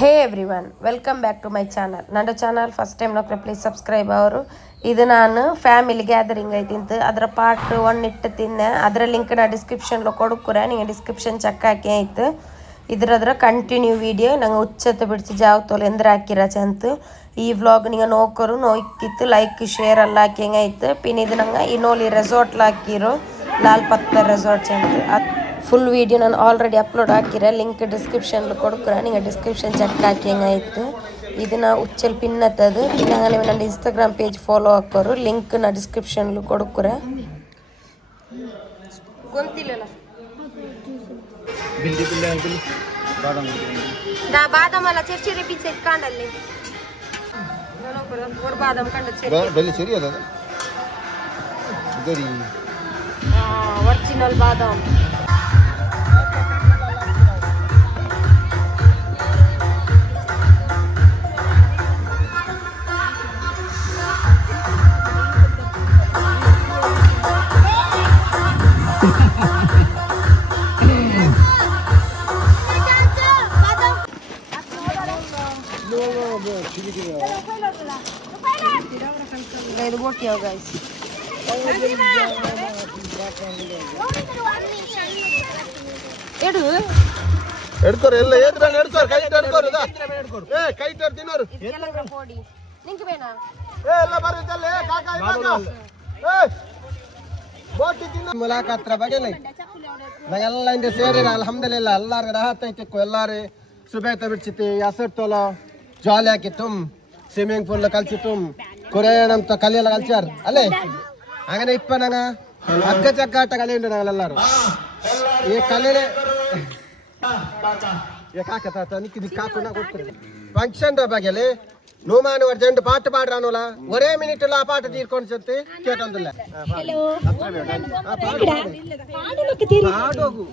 Hey everyone, welcome back to my channel. Nando channel first time nokre please subscribe avaru. Idu nanu family gathering aitinte adra part 1 ittu tinne adra link na description lo kodukure ninge description check haaki aittu idradra continue video nanga uchchate bidisi javtole endra hakira chantu ee vlog ninge nokoru noikittu like share alla hakinga aittu pin idu nanga inoli resort la hakiro Lal Patthar resort chantu full video ನಾನು already upload ಹಾಕಿರೆ link description ಅಲ್ಲಿ ಕೊಡ್ಕರೆ ನಿಮಗೆ description check ಹಾಕಿಂಗ ಐತೆ ಇದನ್ನ Uchil pin ಅತ್ತದು ಪಿನ್ನಂಗ ನೀವು ನನ್ನ Instagram page follow ಹಾಕೋರು link ನ description ಅಲ್ಲಿ ಕೊಡ್ಕರೆ ಗೊಂತಿಲ್ಲಲ್ಲ ಬಿಲ್ಡಿ ಬಿಲ್ಡಿ ಬಾದಾಮ್ ದಾ ಬಾದಾಮ್ ಅಲ್ಲ ಚರ್ಚಿರೆ ಬೀಚ್ ಸೈಡ್ ಕಾಂಡಲ್ಲಿ ನೋಡು ಬಾದಾಮ್ ಕಂಡ ಚರ್ಚಿ ಬೆಲ್ಲಿ ಸರಿ ಅದ ಗರಿ ಒರಿಜಿನಲ್ ಬಾದಾಮ್ ಇದು ಬೋಟಿಯೋ ಗೈಸ್ ಎಡು ಎಡ್ಕೋರು ಎಲ್ಲ ಏದ್ರ ಎಡ್ಕೋರು ಕೈ ಎಡ್ಕೋರು ಏ ಕೈ ತಿನ್ನೋರು ಕೋಡಿ ನಿಂಗೆ ಬೇನಾ ಏ ಎಲ್ಲ ಬರುತ್ತಲ್ಲ ಏ ಕಾಕ ಇವಾಗ ಏ ಬೋಟಿ ತಿನ್ನ ಮುಲಾಕಾತ್ರ ಬಗೆಲೆ ನಾಗೆಲ್ಲ ಇಂದ ಸೇರಿರ ಅಲ್ಹಮ್ದುಲಿಲ್ಲಾಹ ಎಲ್ಲಾರ ರಾಹತೈತಿಕ್ಕು ಎಲ್ಲಾರಿ ಸುಬೇತ ಬಿಡ್ಚಿತಿ ಯಾಸರ್ ತೋಲ ಜಾಲಿ ಹಾಕಿತ್ತು ಸ್ವಿಮ್ಮಿಂಗ್ ಪೂಲ್ ಕಲ್ಸಿತ್ತು ಕೊರೆ ನಮ್ತ ಕಲಿಯಲ್ಲ ಕಲ್ಚಾರ್ ಅಲ್ಲೇ അങ്ങനെ ഇപ്പ ഞങ്ങ അക്കച്ചക്കാട്ട കലയുണ്ട് ഞങ്ങളെല്ലാരും ഈ കലയില് ಫಂಕ್ಷನ್ ಬಗೆಲಿ ನೂಮಾನು ಅರ್ಜೆಂಟ್ ಪಾಟ್ ಪಾಡ್ರಾನೋಲ ಒರೇ ಮಿನಿಟ್ ಆ ಪಾಟ ತೀರ್ಕೊಂಡು ಸತ್ತಿ ಕೇಟೊಂದಿಲ್ಲ ಹಾಡೋಗು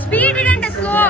Speed and slow.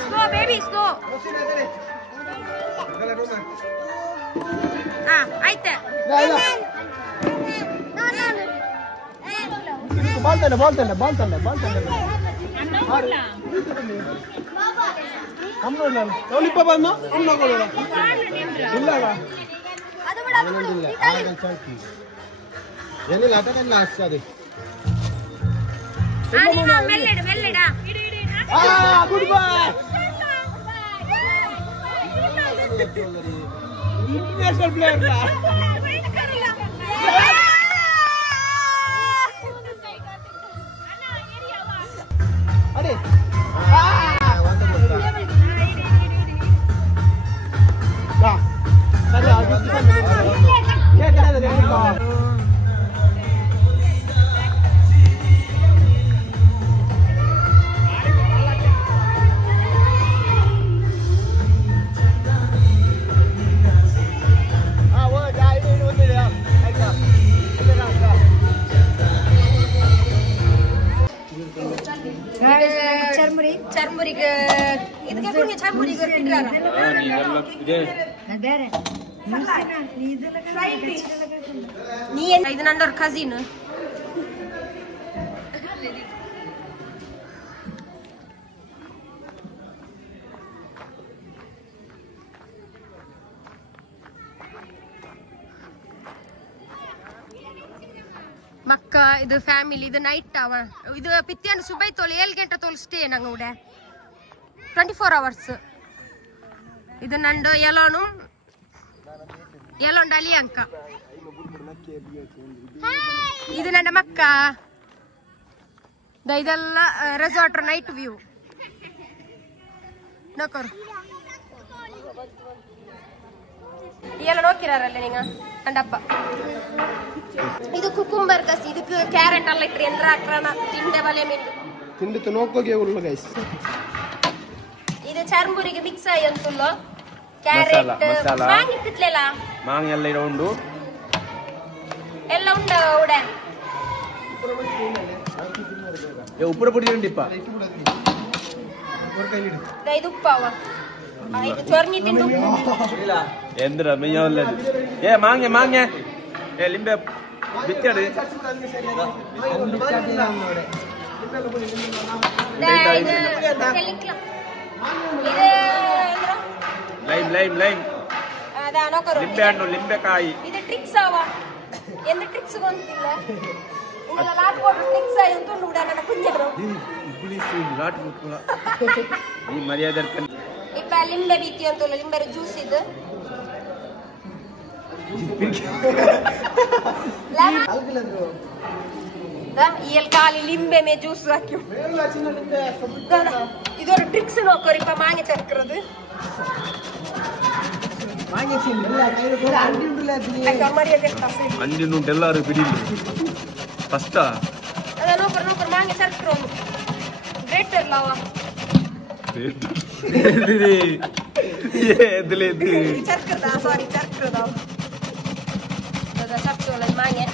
Slow, baby, slow. ಆಯ್ತು. ಮೆಲ್ಲಿಡ ಗುಡ್ ಬೈ ಇಂಟರ್ನ್ಯಾಷನಲ್ ಪ್ಲೇಯರ್ ಅಡಿ ಚರ್ಮುರಿಗೆ ಇದಕ್ಕೆ ಕುಡಿಗೆ ಚರ್ಮುರಿಗೆ ನೀ ಇದು ನಂದವ್ರ ಕಸಿನ್ ಮಕ್ಕ ಇದು ಫ್ಯಾಮಿಲಿ ಇದು ನೈಟ್ ಅವ ಇದು ಪಿತ್ಯಾನ ಸುಬೈ ತೋಲ್ 7 ಗಂಟೆ ತೋಲ್ ಸ್ಟೇ ನಂಗೆ ಉಡೆ 24 hours ಇದು ನಂದು ಎಲೋನು ಎಲೋಂಡಲಿ ಅಂಕ ಇದು ನನ್ನ ಮಕ್ಕ ಇದೆಲ್ಲ ರೆಸಾರ್ಟ್ ನೈಟ್ ವ್ಯೂ ನೋಕರು ಎಲ್ಲ ನೋಕಿರಾರಲ್ಲ ನೀಗ ಕಂಡಪ್ಪ ಇದು ಕುಕುಂಬರ್ ಕಸಿ ಇದಕ್ಕೆ ಕ್ಯಾರೆಟ್ ಎಲ್ಲ ಇಟ್ರಿ ಅಂದ್ರೆ ಹಾಕ್ರಣ ತಿಂಡೆ ಬಲೆ ಮೀನು ತಿಂಡಿ ನೋಕೋಗೆ ಉಳ್ಳು ಗೈಸ್ ಇದು ಚರ್ಮುರಿಗೆ ಮಿಕ್ಸ್ ಆಗಿ ಅಂತುಲ್ಲ ಕ್ಯಾರೆಟ್ ಮಾಂಗ್ ಇಟ್ಟಿಟ್ಲೆಲ್ಲ ಮಾಂಗ್ ಎಲ್ಲ ಇರೋಂಡು ಎಲ್ಲ ಉಂಡು ಉಡೆ ಉಪ್ಪುರ ಪುಡಿ ಉಂಡಿಪ್ಪ ಇದು ಉಪ್ಪವ ಇದು ಚೊರ್ನಿ ತಿಂದು ಎಂದ್ರ ಮೇಯಲ್ಲ ಏ ಮಾಂಗೆ ಏ ಲಿಂಬೆ ಬಿತ್ತಡಿ ಲೈಮ್ ಲಿಂಬೆ ಹಣ್ಣು ಲಿಂಬೆಕಾಯಿ ಇದು ಟ್ರಿಕ್ಸ್ ಅವ ಎಂದ ಟ್ರಿಕ್ಸ್ ಗೊತ್ತಿಲ್ಲ ಇಂದೆಲ್ಲ ಲಾಟ್ ಕೊಟ್ಟು ಟ್ರಿಕ್ಸ್ ಅಂತ ನೋಡ ನನ್ನ ಕುಂಜರು ಇಬ್ಳಿಸು ಲಾಟ್ ಮುಕ್ಕುಳ ಈ ಮರ್ಯಾದೆ ಇಪ್ಪ ಲಿಂಬೆ ಬೀತಿ ಅಂತಲ್ಲ ಲಿಂಬೆ ಜ್ಯೂಸ್ ಇದು ಇಲ್ಲಿ ಖಾಲಿ ಲಿಂಬೆ ಮೇ ಜ್ಯೂಸ್ ಹಾಕಿ ಇದೊಂದು ಟ್ರಿಕ್ಸ್ ನೋಕೋರಿಪ್ಪ ಮಾಂಗೆ ಚರ್ಕರದು ಅಂಜಿನುಂಟು ಎಲ್ಲರೂ ಬಿಡಿಲ್ಲ ಫಸ್ಟ ನೋಕರ್ ಮಾಂಗೆ ಚರ್ಕರ ಒಂದು ಗ್ರೇಟ್ ಇರ್ಲವ ಚರ್ಕದ ಸಾರಿ ಚರ್ಕದ ಚರ್ಚೋಲ್ಲ ಮಾಂಗೆ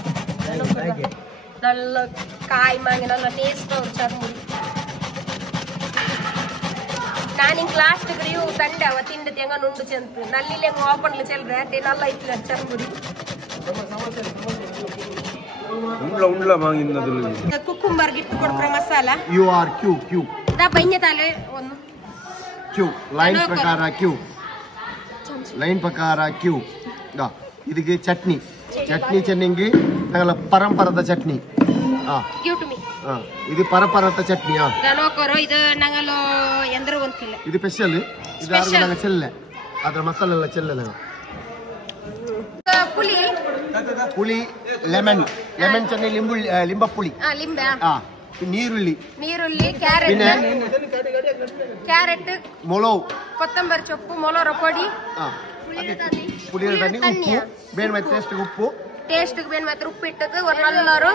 நல்ல காய் மாங்க நல்ல டேஸ்டா ஒரு சர்முரி ನಾನು ಇಂಗ್ ಲಾಸ್ಟ್ ಗ್ರಿಯು ತಂಡೆ ಅವ ತಿಂಡ ತೆಂಗ ನುಂಡು ಚೆಂತು ನಲ್ಲಿಲೆ ಓಪನ್ ಚೆಲ್ರೆ ಅದೇ ನಲ್ಲ ಐತಿ ಚರ್ಮುರಿ ಉಂಡ್ಲ ಮಾಂಗಿನದು ಕುಕ್ಕುಂಬರ್ ಗಿಟ್ಟು ಕೊಡ್ರ ಮಸಾಲಾ ಯು ಆರ್ ಕ್ಯೂ ದಾ ಬೈನ್ಯ ತಾಲೆ ಒಂದು ಕ್ಯೂ ಲೈನ್ ಪ್ರಕಾರ ಕ್ಯೂ ಇದಕ್ಕೆ ಚಟ್ನಿ ಚೆನ್ನಿಂಗಿ ನಗಲ ಪರಂಪರದ ಚಟ್ನಿ ಇದು ಪರಂಪರದ ಚಟ್ನಿ ಇದು ನಂಗಲು ಎಂದ್ರ ಗೊತ್ತಿಲ್ಲ ಇದು ಸ್ಪೆಷಲ್ ಇದು ಚೆಲ್ಲೆ ಅದ್ರ ಮಸಾಲೆ ಎಲ್ಲ ಚೆಲ್ಲೆ ಪುಳಿ ಲೆಮನ್ ಚಟ್ನಿ ಲಿಂಬ ಪುಳಿ ಲಿಂಬೆ ನೀರುಳ್ಳಿ ಕ್ಯಾರೆಟ್ ಮೊಲೋ ಕೊತ್ತಂಬರಿ ಸೊಪ್ಪು ಮೊಲೋರ ಪೊಡಿ ಪುಡಿ ಉಪ್ಪು ಬೇರೆ ಟೇಸ್ಟ್ ಉಪ್ಪು ಟೇಸ್ಟ್ ಬೇನ್ ಮಾತ್ರ ಉಪ್ಪು ಇಟ್ಟದು ಎಲ್ಲರೂ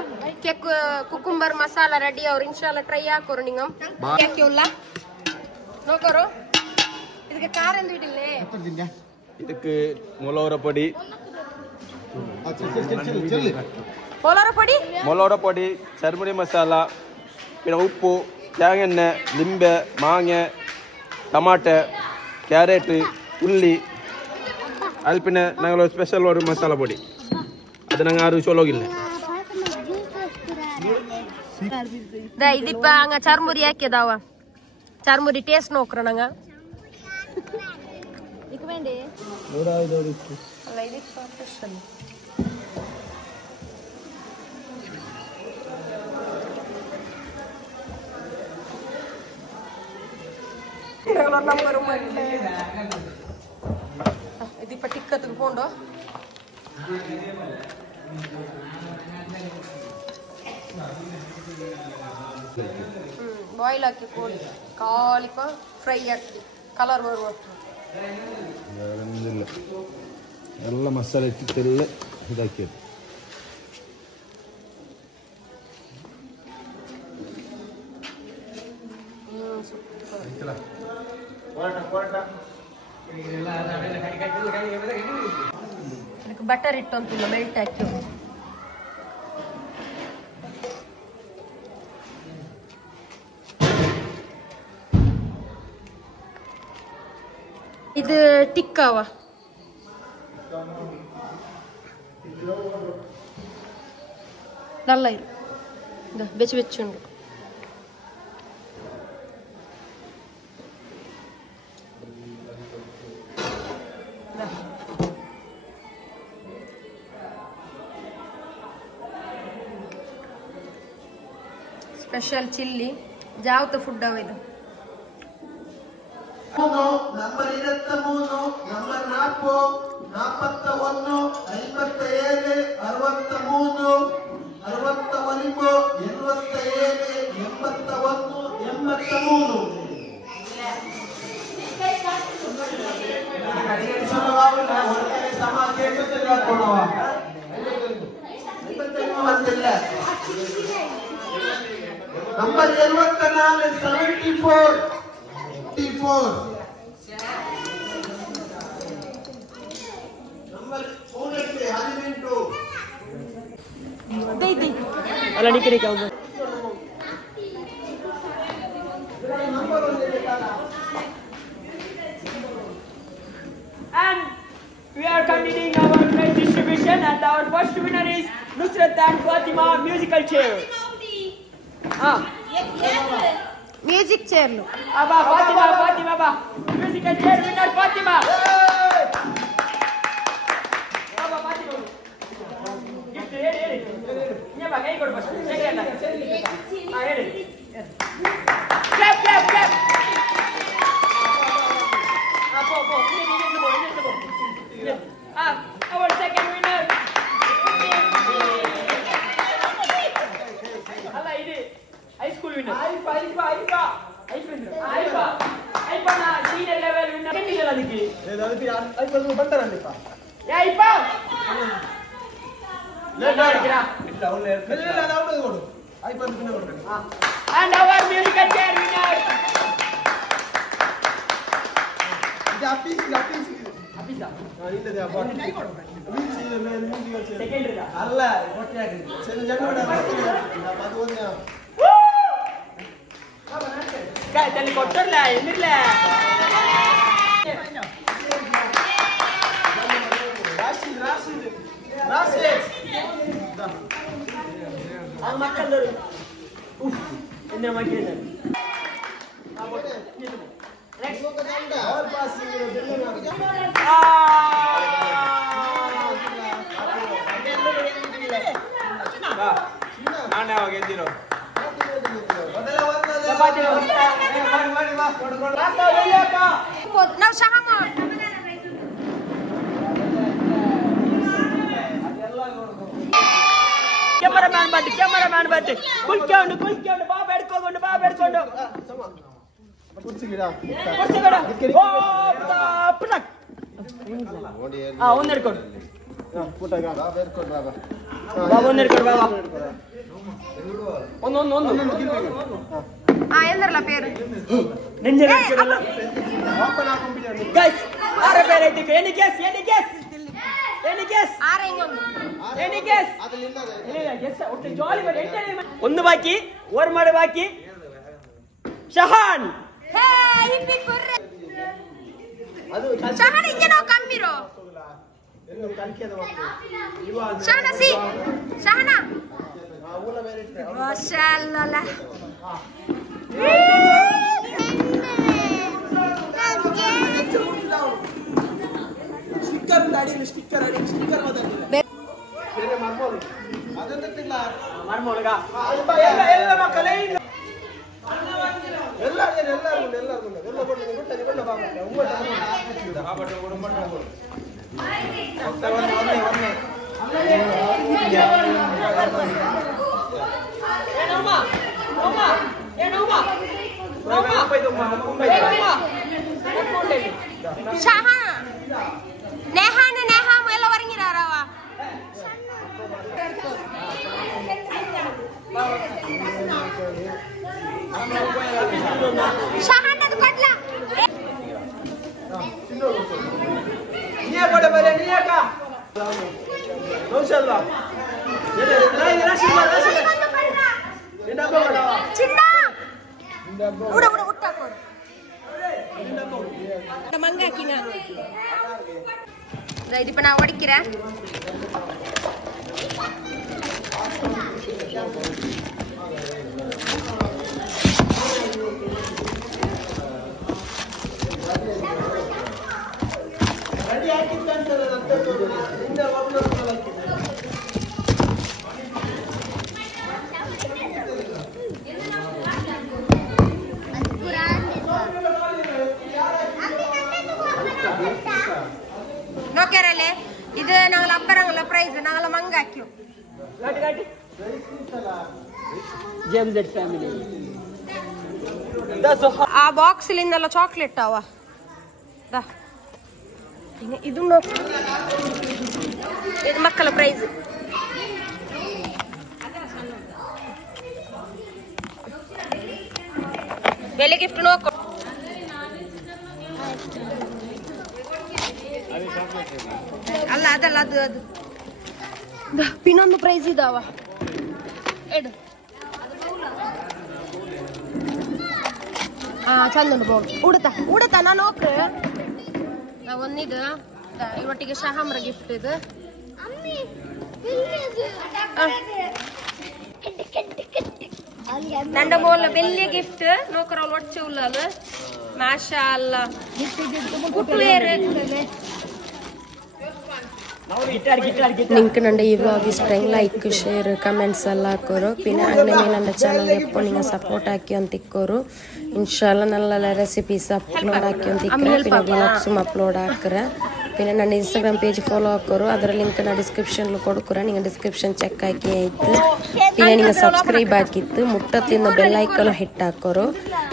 ಕುಕ್ಕುಂಬರ್ ಮಸಾಲಾ ರೆಡಿ ಅವ್ರು ಇನ್ಶಾಲ್ಲ ಟ್ರೈ ಹಾಕೋರು ನಿಂಗ ಯಾಕೆಲ್ಲ ನೋಕೋರು ಇದಕ್ಕೆ ಖಾರ ಎಂದು ಇಡಿಲ್ಲ ಇದಕ್ಕೆ ಮೊಲೋರ ಪೊಡಿ ಮೊಲೋರ ಪೊಡಿ ಚರ್ಮುರಿ ಮಸಾಲ ಉಪ್ಪು ತೇಂಗೆಣ್ಣೆ ಲಿಂಬೆ ಮಾಂಗೆ ಟಮಾಟೆ ಕ್ಯಾರೆಟ್ ಉಳ್ಳಿ ಅಲ್ಪಿನ ನಂಗೆ ಸ್ಪೆಷಲ್ ಒಂದು ಮಸಾಲ ಪೊಡಿ ಅದು ನಂಗೆ ಯಾರು ಚೋಲೋಗಿಲ್ಲ ಇದಿಪ್ಪ ಹಂಗ ಚರ್ಮುರಿ ಹಾಕಿದಾವ ಚರ್ಮುರಿ ಟೇಸ್ಟ್ ನೋಕ್ರ ನಂಗ ഇതിപ്പോ ടിക്കത്തിൽ പോണ്ടോ ಬಾಯ್ಲ್ ಹಾಕಿ ಕೋಳಿ ಕಾಲಿಕ ಫ್ರೈ ಹಾಕಿ ಕಲರ್ ಬರುವ ಎಲ್ಲ ಮಸಾಲೆ ಇಟ್ಟಿದ್ದೆಲ್ಲ ಇದಾಕಿ ಬಟರ್ ಇಟ್ಟು ಅಂತಿಲ್ಲ ಮೆಲ್ಟ್ ಹಾಕಿ ಇದು ಟಿಕ್ಕವ ನಲ್ಲ ಇದು ಬೆಚ್ಚ ಬೆಚ್ಚುಂಡು ಸ್ಪೆಷಲ್ ಚಿಲ್ಲಿ ಜಾವತ ಫುಡ್ ಅವ ಇದು ನಂಬರ್ 23 ನಂಬರ್ 4 41 57 63 69 77 81 ನಂಬರ್ 74 ಅಲ್ಲ ಡಿಕ್ರಿ ಕಾವು continuing our prize distribution, and our first winner is Nusrat and Fatima musical chair. Music ಚೇರ್ಲು Abba Fatima ba musical chair winner Fatima. Abba Fatima gift ಹೇಳಿ ನೀ ಬಾ ಕೈ ಕೊಡು ಫಸ್ಟ್ ಸೆಕೆಂಡ್ ಹೇಳಿ clap ಅಪ್ಪ our second winner ಅಲ್ಲ ಇದು ಹೈಸ್ಕೂಲ್ ವಿನ್ನರ್ ಐಫಾ ನಾ ಸೀನಿಯರ್ ಲೆವೆಲ್ ವಿನ್ನರ್ ಕೆಟ್ಟಿಲ್ಲ ಅದಕ್ಕೆ ಐಫಾ ಬಂತಾರಲ್ಲಿಪ್ಪ ಐಫಾ and our musical chair winner second ಅಲ್ಲ ತಲ್ಲಿ ಕೊಟ್ಟರ್ಲ ಎಲ್ಲಿರ್ಲ ಮಕ್ಕಳು ಇನ್ನೇ ಮಕ್ಕಳು ನಾನು ಯಾವಾಗ ಗೆದ್ದಿರೋ ನಾವು ಶಹಮ ಕ್ಯಾಮರಾಮ್ಯಾನ್ ಬಟ್ ಕುಲ್ಕೊಂಡು ಬಾ ಬೇಡ್ಕೊಂಡು ಒಂದ್ ಹಿಡ್ಕೊಂಡು ಎಂದರ್ಲ ಪೇರು ಒಂದು ಬಾಕಿ ಓವರ್ ಮಾಡಿ ಬಾಕಿ ಶಹಾನ್ ಶಹನ ಹಿಂಗೆ ನಾವು ಕಮ್ಮಿರೋ ಶಹನ ಸಿ ಶಹನ ಮಾಶಾಅಲ್ಲ ಸ್ಟಿಕ್ಕರ್ ಅಡಿ ಸ್ಟಿಕ್ಕರ್ ಮಾಡ್ಬೋಳಗ ಎಲ್ಲ ಮಕ್ಕಳೇ நேஹாம் எல்லாம் வரங்கிறாராவா ஷஹானது ಕೊಡ್ಲ ನೀಯೇ ಕೊಡ ಬರೆ ನೀಯೇಕ ನೌಶಲ್ಲ ಚಿನ್ನ ಉಡ ಉಟ್ಟಾಕೋ ಮಂಗಾಕಿನ ಇದು இப்ப நான் ஓடிக்கிறேன் ರೆಡಿ ಆಗಿತ್ತಂತ ಇಂದ ಒಬ್ಬರು നോക്കിയാറല്ലേ ഇത് ഞങ്ങൾ അപ്പറങ്ങള പ്രൈസ് ഞങ്ങൾ മങ്കാക്കി ಆ ಬಾಕ್ಸ್ಲಿಂದೆಲ್ಲ ಚಾಕ್ಲೇಟ್ ಅವ ಇದು ಇದು ಮಕ್ಕಳ ಪ್ರೈಸ್ ಬೆಲೆ ಗಿಫ್ಟ್ ನೋಕೊ ಅಲ್ಲ ಅದಲ್ಲ ಅದು ಅದು ಇನ್ನೊಂದು ಪ್ರೈಸ್ ಇದಾವ ಎಡು ಚಂದ ಉಡುತ್ತಾ ನಾನು ಹೋಗ್ರೆ ಒಂದಿದು ಇವಟ್ಟಿಗೆ ಶಹಾಮ್ರ ಗಿಫ್ಟ್ ಇದು ನಂಡ ಮೋಲ ಬೆಳ್ಳಿಯ ಗಿಫ್ಟ್ ನೋಕರ ಒಟ್ಟು ಉಳ್ಳಲು ಮಾಷಾ ಅಲ್ಲ നിങ്ങൾക്ക് നന്റെ ഈ വ്ലോഗ് ഇഷ്ടമെങ്കിൽ ലൈക്ക് ഷെയർ കമന്റ്സ് എല്ലാം ആക്കോರು പിന്നെ അങ്ങനെ ನನ್ನ ಚಾನೆಲ್ ಎಪ್ಪೋ നിങ്ങൾ സപ്പോർട്ട് ആക്കി ಅಂತಿಕ್ಕೋರು ഇൻഷാല്ല നല്ല റെസിപ്പീസ് അപ്ലോഡ് ആക്കി ಅಂತಿಕ್ರೆ പിന്നെ വ്ലോഗ്സും അപ്ലോഡ് ആക്കರೆ പിന്നെ ನನ್ನ ಇನ್ಸ್ಟಾಗ್ರಾಮ್ പേജ് ಫಾಲೋ ಆಕೋರು ಅದರ ಲಿಂಕ್ ನಾನು ಡಿಸ್ಕ್ರಿಪ್ಷನ್ ಲು ಕೊಡುಕುರೆ ನೀವು ಡಿಸ್ಕ್ರಿಪ್ಷನ್ ಚೆಕ್ ಆಕಿ ಆಯ್ತು പിന്നെ നിങ്ങൾ സബ്സ്ക്രൈബ് ആക്കിತ್ತು ಮುಟ್ಟತ್ತಿನ ಬೆಲ್ ಐಕಾನ್ ಹಿಟ್ ಹಾಕೋರು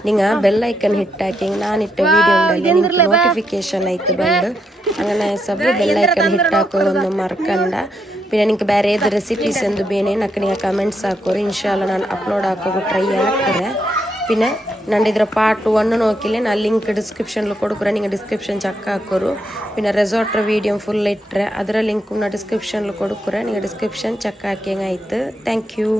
നിങ്ങൾ ಬೆಲ್ ಐಕಾನ್ ಹಿಟ್ ಹಾಕಿ ನಾನು ಇಟ್ಟ ವಿಡಿಯೋ ಉಂಡಲ್ಲಿ ನಿಮಗೆ ನೋಟಿಫಿಕೇಶನ್ ಆಯ್ತು ಬಂದು അങ്ങനെ സബ് ಬೆಲ್ ಐಕಾನ್ ಹಿಟ್ ಹಾಕೋದೊಂದು ಮರ್ಕಂಡ പിന്നെ നിങ്ങൾക്ക് ಬೇರೆ ಏದು ರೆಸಿಪೀಸ್ ಎಂದು ಬೇನೆ ನಕ್ಕೆ ನೀವು ಕಮೆಂಟ್ಸ್ ಹಾಕೋರು ಇನ್ಶಾಲ್ಲ ನಾನು ಅಪ್ಲೋಡ್ ಹಾಕೋಕೆ ಟ್ರೈ ಹಾಕರೆ പിന്നെ ನನ್ನ ಇದರ ಪಾರ್ಟ್ 1 ನೋಕಿಲೆ ನಾನು ಲಿಂಕ್ ಡಿಸ್ಕ್ರಿಪ್ಷನ್ ಲು ಕೊಡುಕುರೆ ನೀವು ಡಿಸ್ಕ್ರಿಪ್ಷನ್ ಚೆಕ್ ಹಾಕೋರು പിന്നെ ರೆಸಾರ್ಟ್ ವಿಡಿಯೋ ಫುಲ್ ಇಟ್ಟರೆ ಅದರ ಲಿಂಕ್ ಡಿಸ್ಕ್ರಿಪ್ಷನ್ ಲು ಕೊಡುಕುರೆ ನೀವು ಡಿಸ್ಕ್ರಿಪ್ಷನ್ ಚೆಕ್ ಹಾಕಿ ಆಯ್ತು ಥ್ಯಾಂಕ್ ಯು